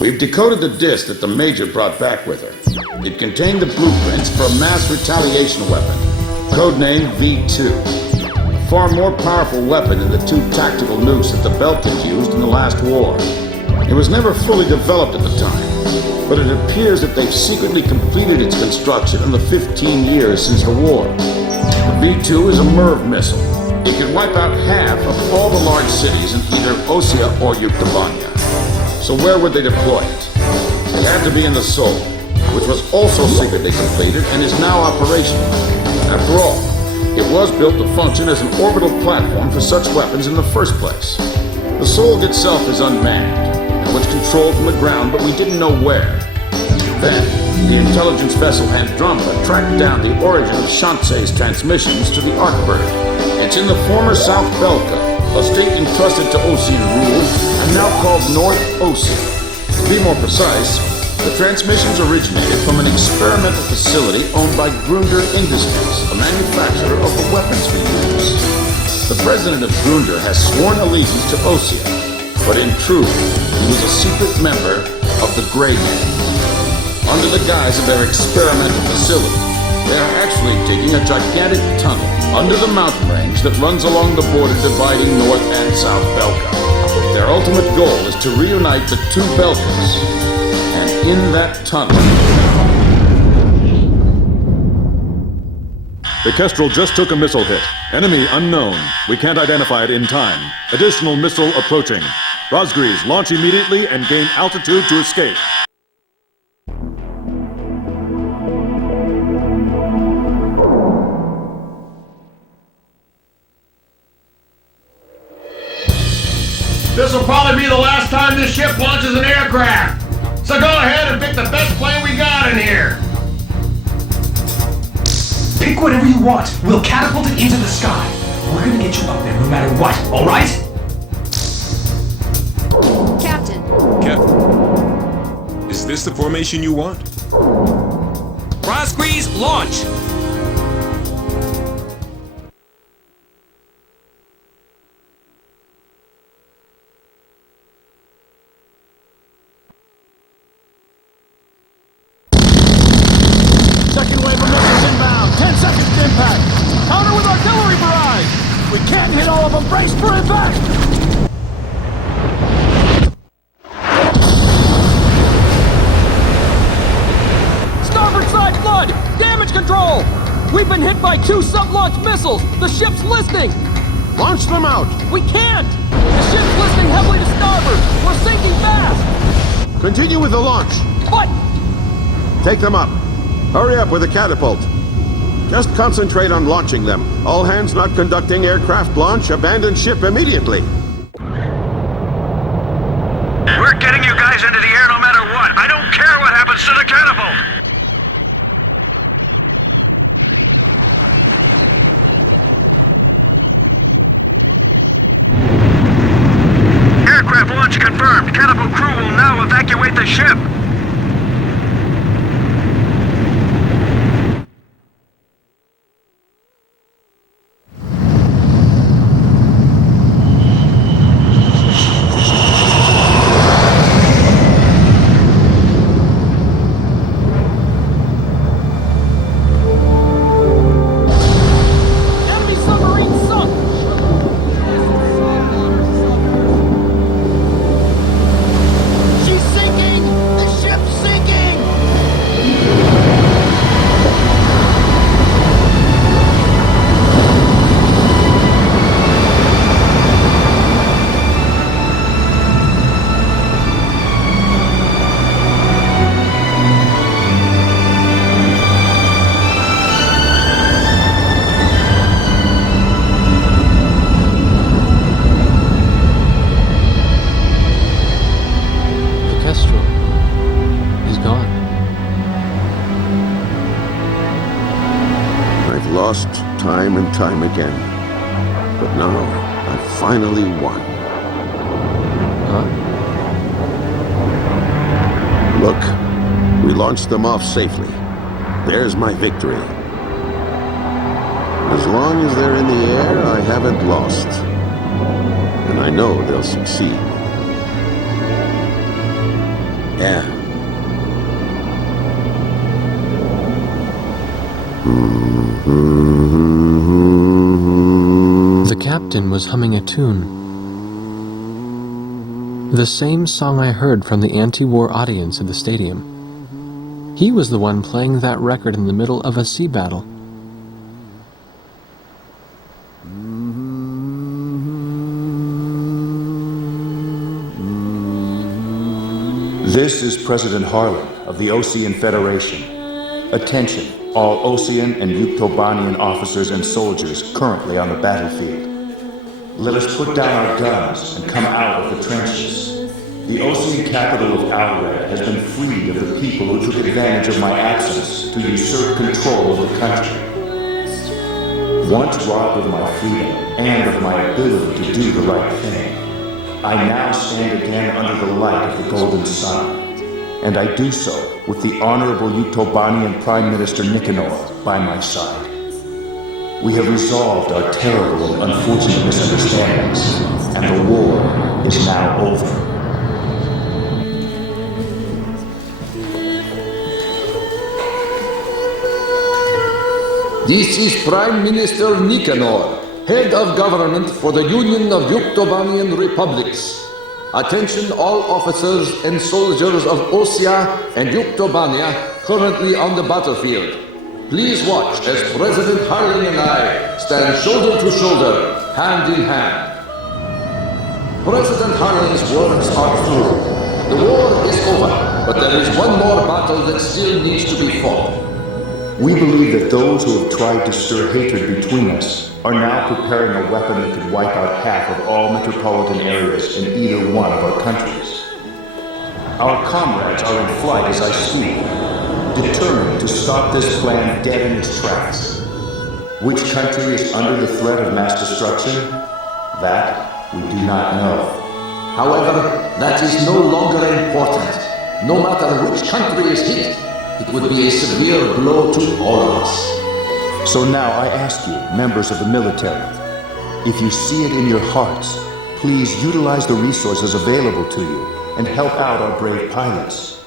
We've decoded the disc that the Major brought back with her. It contained the blueprints for a mass retaliation weapon, codenamed V2. A far more powerful weapon than the two tactical nukes that the Belt had used in the last war. It was never fully developed at the time, but it appears that they've secretly completed its construction in the 15 years since the war. The V2 is a MIRV missile. It can wipe out half of all the large cities in either Osea or Yuktabanya. So where would they deploy it? It had to be in the Sol, which was also secretly completed and is now operational. After all, it was built to function as an orbital platform for such weapons in the first place. The Sol itself is unmanned, and was controlled from the ground, but we didn't know where. Then, the intelligence vessel Andromeda tracked down the origin of Shanxe's transmissions to the Arkbird. It's in the former South Belka, a state entrusted to Osean rule and now called North Osea. To be more precise, the transmissions originated from an experimental facility owned by Grunder Industries, a manufacturer of the weapons we use. The president of Grunder has sworn allegiance to Osea, but in truth, he was a secret member of the Grey Men. Under the guise of their experimental facility, they are actually digging a gigantic tunnel under the mountain range that runs along the border dividing North and South Belka. Their ultimate goal is to reunite the two Belkas, and in that tunnel... The Kestrel just took a missile hit. Enemy unknown. We can't identify it in time. Additional missile approaching. Rosgrees, launch immediately and gain altitude to escape. This will probably be the last time this ship launches an aircraft. So go ahead and pick the best plane we got in here. Pick whatever you want. We'll catapult it into the sky. We're gonna get you up there no matter what, all right? Captain. Is this the formation you want? Rosgrees, launch! Second wave of missiles inbound. 10 seconds to impact. Counter with artillery barrage. We can't hit all of them. Brace for impact. Starboard side flood. Damage control. We've been hit by 2 sub-launch missiles. The ship's listing. Launch them out. We can't. The ship's listing heavily to starboard. We're sinking fast. Continue with the launch. What? Take them up. Hurry up with the catapult. Just concentrate on launching them. All hands not conducting aircraft launch, abandon ship immediately. We're getting you guys into the air no matter what. I don't care what happens to the catapult. Aircraft launch confirmed. Catapult crew will now evacuate the ship. Enemy submarine sunk. She's sinking. The ship's sinking. The Kestrel is gone. I've lost time and time again. But now, I've finally won. Huh? Look, we launched them off safely. There's my victory. As long as they're in the air, I haven't lost. And I know they'll succeed. Yeah. The captain was humming a tune. The same song I heard from the anti-war audience at the stadium. He was the one playing that record in the middle of a sea battle. This is President Harlan of the Ocean Federation. Attention, all Ocean and Yuktobanian officers and soldiers currently on the battlefield. Let us put down our guns and come out of the trenches. The Ocean capital of Alred has been freed of the people who took advantage of my absence to usurp control of the country. Once robbed of my freedom and of my ability to do the right thing, I now stand again under the light of the golden sun, and I do so with the Honorable Yuktobanian Prime Minister Nicanor by my side. We have resolved our terrible and unfortunate misunderstandings, and the war is now over. This is Prime Minister Nicanor, Head of Government for the Union of Yuktobanian Republics. Attention all officers and soldiers of Osia and Yuktobania currently on the battlefield. Please watch as President Harlan and I stand shoulder to shoulder, hand in hand. President Harlan's words are true. The war is over, but there is one more battle that still needs to be fought. We believe that those who have tried to stir hatred between us are now preparing a weapon that could wipe out half of all metropolitan areas in either one of our countries. Our comrades are in flight as I speak, determined to stop this plan dead in its tracks. Which country is under the threat of mass destruction? That we do not know. However, that is no longer important. No matter which country is hit, it would be a severe blow to all of us. So now I ask you, members of the military, if you see it in your hearts, please utilize the resources available to you and help out our brave pilots.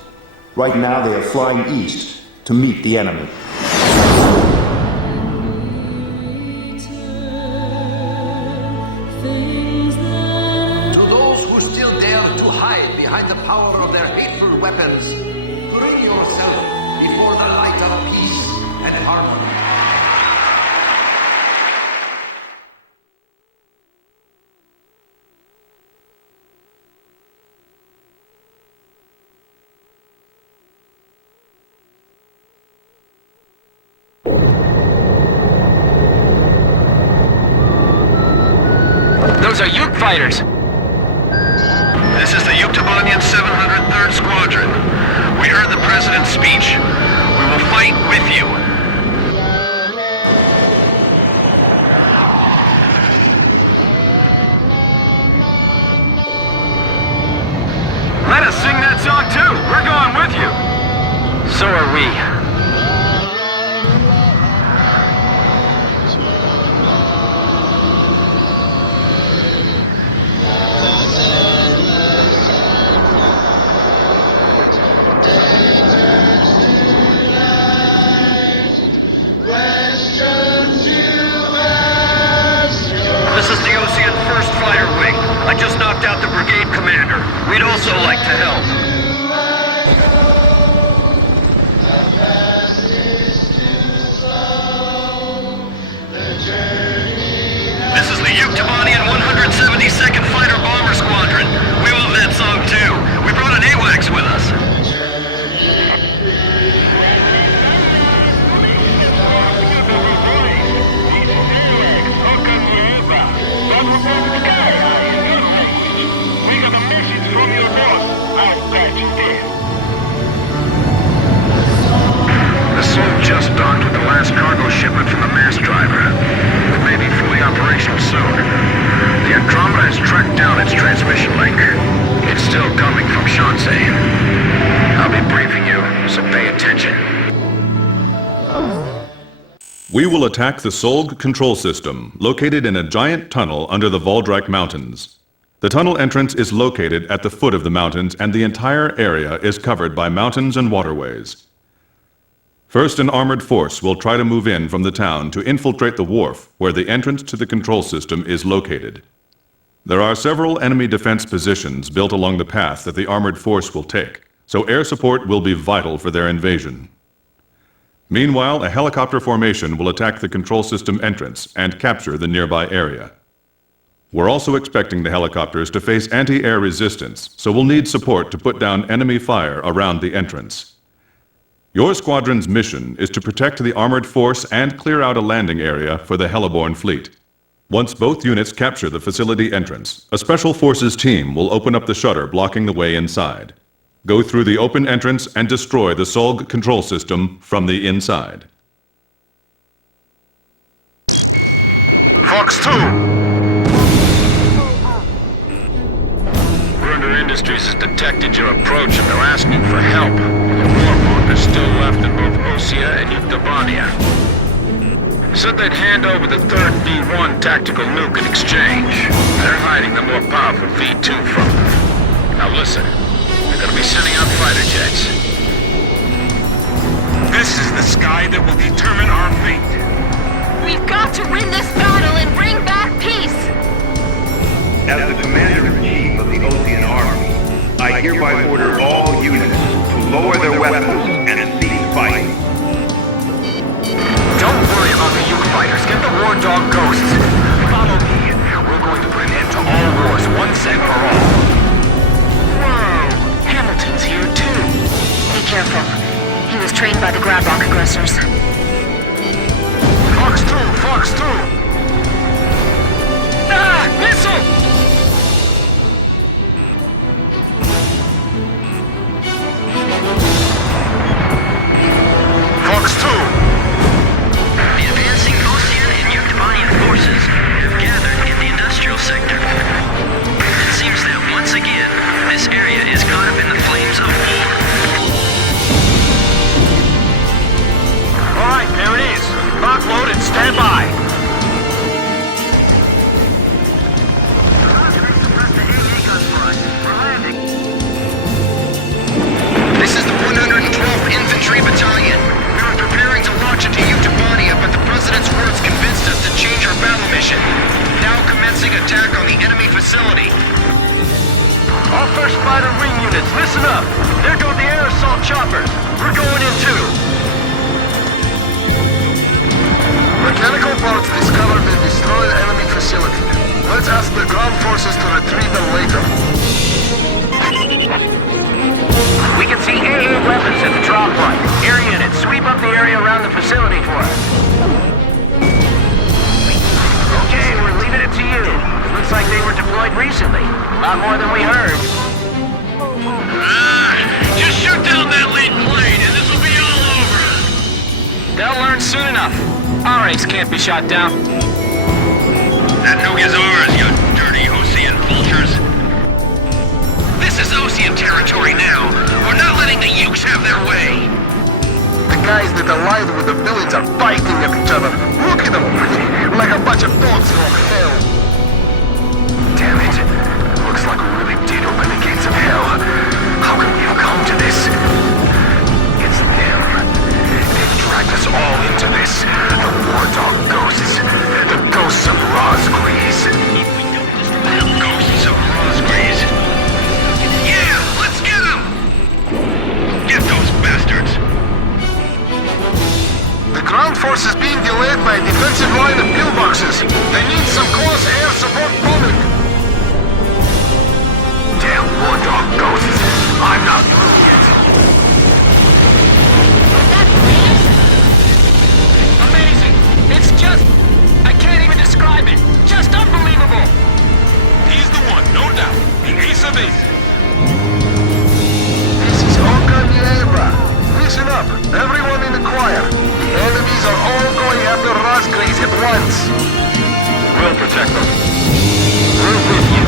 Right now they are flying east to meet the enemy. To those who still dare to hide behind the power of their hateful weapons, bring yourself before the light of peace and harmony. Those are Yuk fighters. This is the Yuktobanian 703rd Squadron. We heard the President's speech. We will fight with you. Let us sing that song too. We're going with you. So are we. I just knocked out the brigade commander. We'd also like to help. This is the Yuktobanian 172nd Fighter Bomber Squadron. We love that song too. We brought an AWACS with us. Just docked with the last cargo shipment from the mass driver. It may be fully operational soon. The Andromeda has tracked down its transmission link. It's still coming from Shanxi. I'll be briefing you, so pay attention. We will attack the Solg control system, located in a giant tunnel under the Voldrak Mountains. The tunnel entrance is located at the foot of the mountains, and the entire area is covered by mountains and waterways. First, an armored force will try to move in from the town to infiltrate the wharf, where the entrance to the control system is located. There are several enemy defense positions built along the path that the armored force will take, so air support will be vital for their invasion. Meanwhile, a helicopter formation will attack the control system entrance and capture the nearby area. We're also expecting the helicopters to face anti-air resistance, so we'll need support to put down enemy fire around the entrance. Your squadron's mission is to protect the armored force and clear out a landing area for the heliborne fleet. Once both units capture the facility entrance, a special forces team will open up the shutter blocking the way inside. Go through the open entrance and destroy the Solg control system from the inside. Fox 2! Grunder Industries has detected your approach and they're asking for help. The warmonger is still left in both Osea and Yuktobania. Said they'd hand over the third V1 tactical nuke in exchange. They're hiding the more powerful V2 from them. Now listen, they're gonna be sending out fighter jets. This is the sky that will determine our fate. We've got to win this battle and bring back peace! As the Commander-in-Chief of the Ocean Army, I hereby order all units to lower their weapons and cease fighting. Don't worry about the Yuke fighters. Get the war dog ghosts. Follow me. We're going to put an end to all wars once and for all. Whoa! Hamilton's here too. Be careful. He was trained by the Grabrock aggressors. Fox 2! Fox 2! Ah! Missile! Fox 2! Forces have gathered in the industrial sector. It seems that once again, this area is caught up in the flames of war. Alright, there it is. Lock, load, and stand by. This is the 112th Infantry Battalion. We were preparing to launch into Yuktobania, but the President's words convinced us to change our battle mission. Now commencing attack on the enemy facility. All first fighter wing units, listen up. There go the air assault choppers. We're going in too. Mechanical boats discovered the destroyed enemy facility. Let's ask the ground forces to retrieve them later. We can see AA weapons at the drop point. Air units, sweep up the area around the facility for us. Okay, we're leaving it to you. Looks like they were deployed recently. A lot more than we heard. Just shoot down that lead plane and this will be all over. They'll learn soon enough. Our ace can't be shot down. That nuke is ours, you dirty Ocean vultures. This is Ocean territory now. We're not letting the Ukes have their way. The guys that aligned with the village are fighting at each other. Look at them, like a bunch of dogs from hell. Damn it. Looks like we really did open the gates of hell. How could we have come to this? It's them. They've dragged us all into this. The war dog ghosts. The ghosts of Rosgrees. The ghosts of Rosgrees. Yeah, let's get them! Get those bastards! The ground force is being delayed by a defensive line of pillboxes. They need some close air support bombing. Damn war dog ghosts. I'm not through yet. Amazing. It's just... I can't even describe it. Just unbelievable. He's the one, no doubt. The ace of aces. This is Oka Niebra. Listen up, everyone in the choir. The enemies are all going after Rosgrees at once. We'll protect them. We're with you.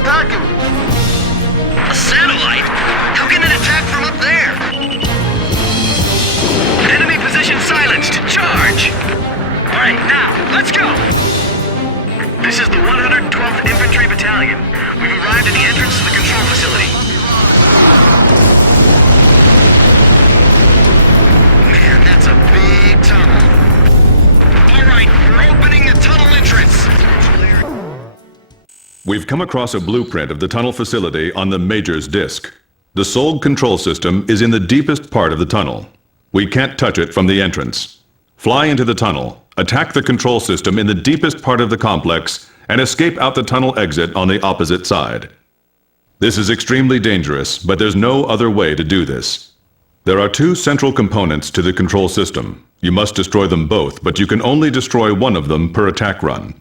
attacking! A satellite? How can it attack from up there? Enemy position silenced. Charge! Alright, now, let's go! This is the 112th Infantry Battalion. We've arrived at the entrance to the control facility. Man, that's a big tunnel. Alright, we're opening the tunnel entrance. We've come across a blueprint of the tunnel facility on the Major's disk. The SOLG control system is in the deepest part of the tunnel. We can't touch it from the entrance. Fly into the tunnel, attack the control system in the deepest part of the complex, and escape out the tunnel exit on the opposite side. This is extremely dangerous, but there's no other way to do this. There are two central components to the control system. You must destroy them both, but you can only destroy one of them per attack run.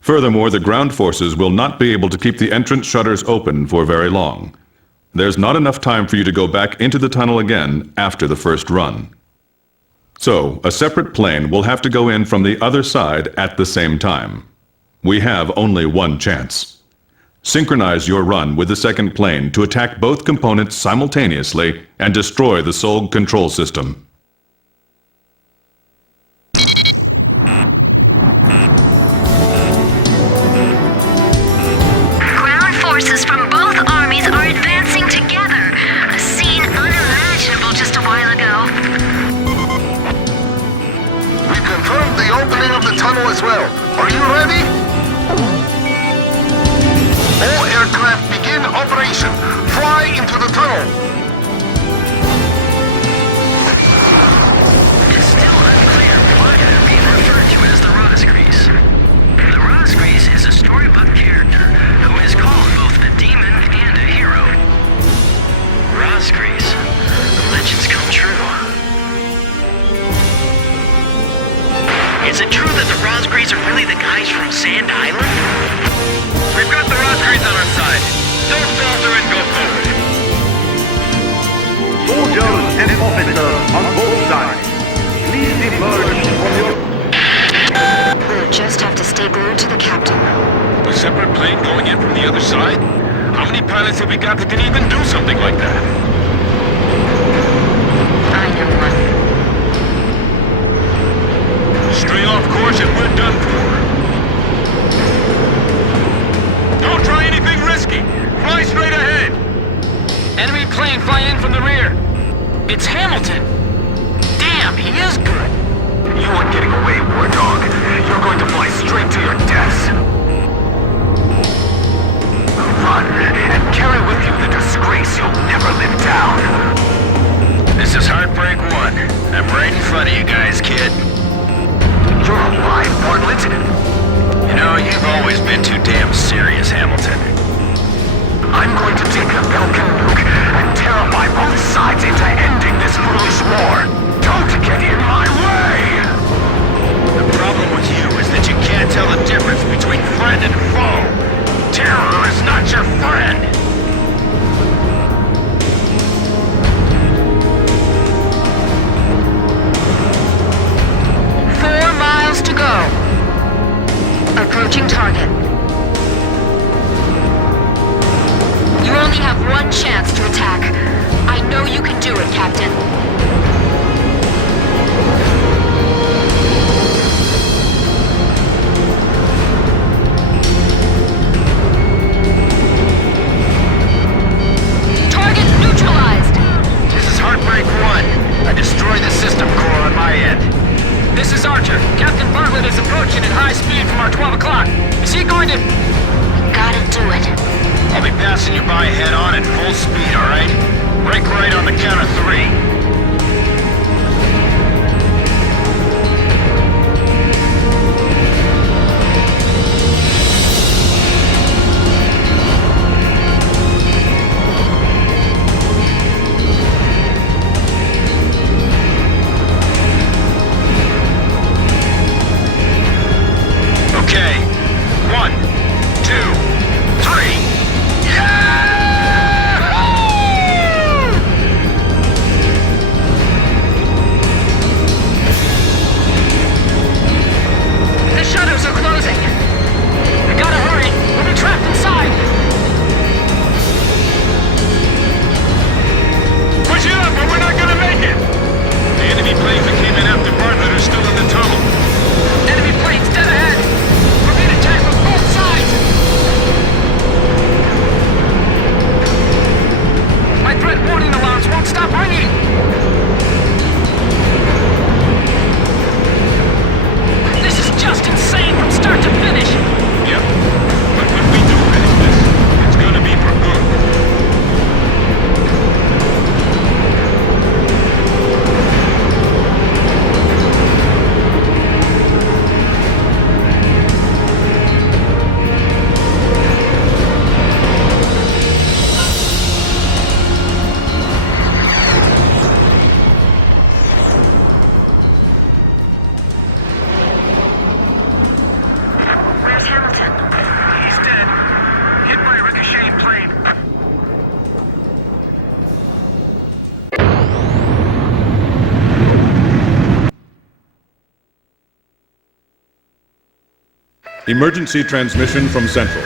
Furthermore, the ground forces will not be able to keep the entrance shutters open for very long. There's not enough time for you to go back into the tunnel again after the first run. So, a separate plane will have to go in from the other side at the same time. We have only one chance. Synchronize your run with the second plane to attack both components simultaneously and destroy the SOLG control system. Ground forces from both armies are advancing together. A scene unimaginable just a while ago. We confirmed the opening of the tunnel as well. Are you ready? All aircraft begin operation. Fly into the tunnel. It's still unclear why they're being referred to as the Rosgrease. The Rosgrease is a storybook character who is called both a demon and a hero. Rosgrease. Legends come true. Is it true that the Rosgrease are really the guys from Sand Island? We've got the Rosgrease on our side. Don't falter and go forward. Soldiers and officers on both sides, please emerge from your... We'll just have to stay glued to the captain. A separate plane going in from the other side? How many pilots have we got that can even do something like that? I know one. Stray off course and we're done for. Don't try anything risky. Fly straight ahead. Enemy plane fly in from the rear. It's Hamilton. Damn, he is good. You aren't getting away, War Dog. You're going to fly straight to your deaths. Run, and carry with you the disgrace you'll never live down. This is Heartbreak 1. I'm right in front of you guys, kid. You're alive, Bartlett. You know, you've always been too damn serious, Hamilton. I'm going to take a Belkin nuke and terrify both sides into ending this foolish war. Don't get in my way! The problem with you is that you can't tell the difference between friend and foe. Terror is not your friend. 4 miles to go. Approaching target. You only have one chance to attack. I know you can do it, Captain. Target neutralized. This is Heartbreak 1. I destroyed the system core on my end. This is Archer. Captain Bartlett is approaching at high speed from our 12 o'clock. Is he going to... Gotta do it. I'll be passing you by head on at full speed, alright? Break right on the count of 3. Okay. 1, 2, 3. Yeah! Emergency transmission from Central.